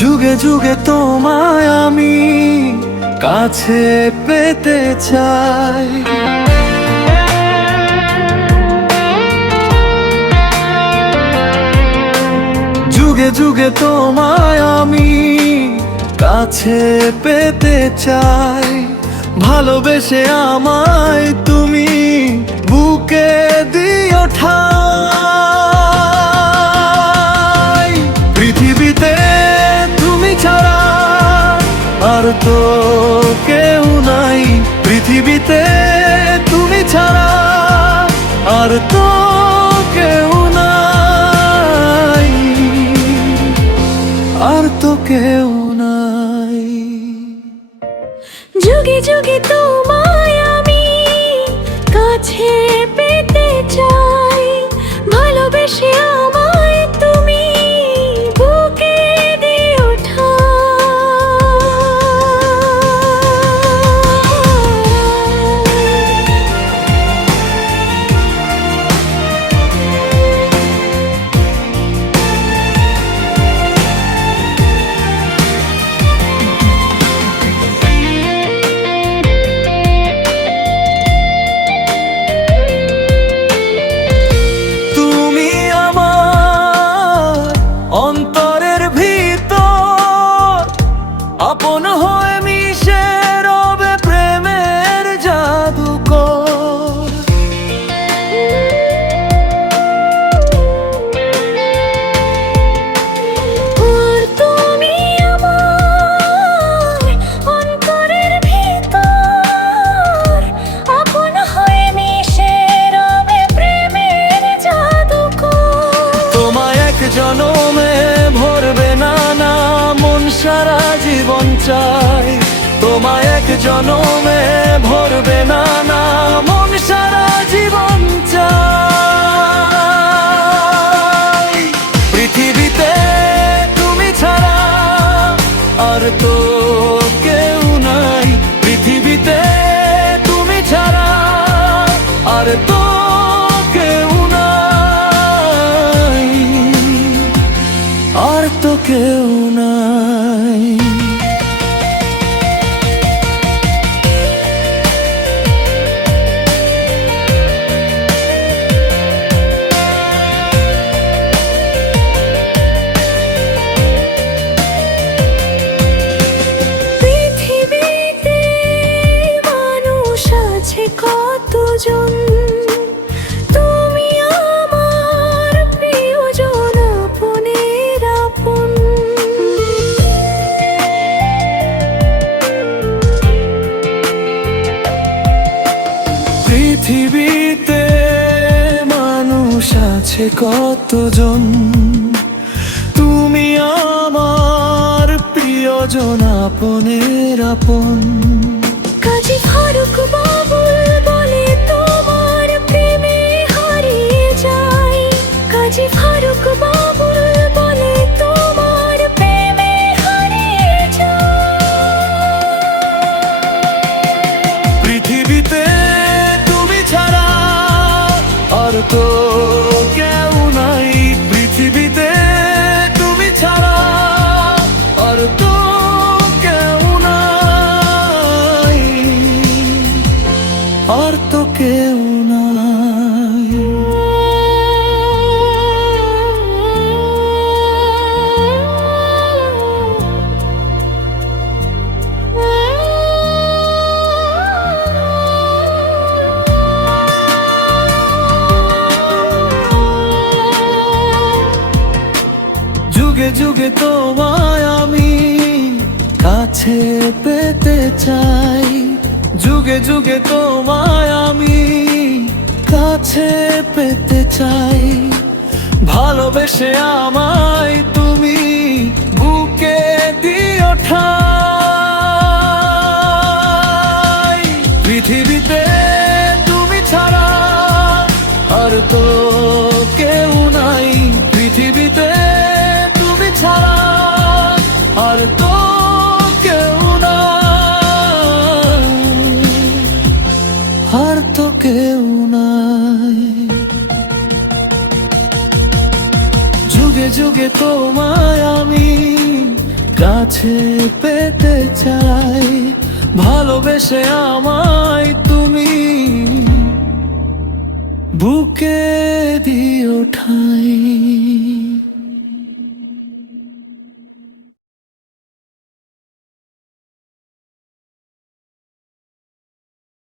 যুগে যুগে তোমায় আমি কাছে পেতে চাই। যুগে যুগে তোমায় আমি কাছে পেতে চাই। ভালোবেসে আমায় তুমি বুকে দিও ঠাই। পৃথিবীতে তুমি ছাড়া আর তো কেউ নাই। পৃথিবীতে তুমি ছাড়া আর তো কেউ নাই, আর তো কেউ নাই। যুগে যুগে তোমায় আমি কাছে পেতে চাই। ভালোবেসে আমায় তুমি বুকে দিও অন্তরের ভিতর আপন হয়ে মিশে রবে প্রেমের জাদুকর। আর তুমি আমার অন্তরের ভিতর আপন হয়ে মিশে রবে প্রেমের জাদুকর। তোমায় এক জনমে ভরবে না না মন সারা জীবন চাই। তোমায় এক জনমে ভরবে না না মন সারা জীবন চাই। পৃথিবীতে তুমি ছাড়া আর তো কেউ নাই। পৃথিবীতে তুমি ছাড়া আর তো কেউ নাই, আর তো কেউ নাই। পৃথিবীতে মানুষ আছে কতজন, তুমি আমার প্রিয়জন আপনের আপন। পৃথিবীতে মানুষ আছে কতজন, তুমি আমার প্রিয়জন আপনের আপন। কাজী ফারুক বাবুল বলে তোমার প্রেমে হারিয়ে যাই। কাজী ফারুক বাবুল বলে তোমার প্রেমে হারিয়ে যাই। পৃথিবীতে তুমি ছাড়া আর তো কেউ নাই। পৃথিবীতে তুমি ছাড়া আর তো কেউ নাই, আর তো কেউ নাই। যুগে যুগে তোমায় আমি কাছে পেতে চাই। যুগে যুগে তোমায় আমি কাছে পেতে চাই। ভালোবেসে আমায় তুমি বুকে দিও ঠাই। পৃথিবীতে তুমি ছাড়া আর তো কেউ নাই। পৃথিবীতে তুমি ছাড়া আর তো কেউ নাই, আর তো কেউ নাই। যুগে যুগে তোমায় আমি কাছে পেতে চাই, ভালোবেসে আমায় তুমি বুকে দিও ঠাই।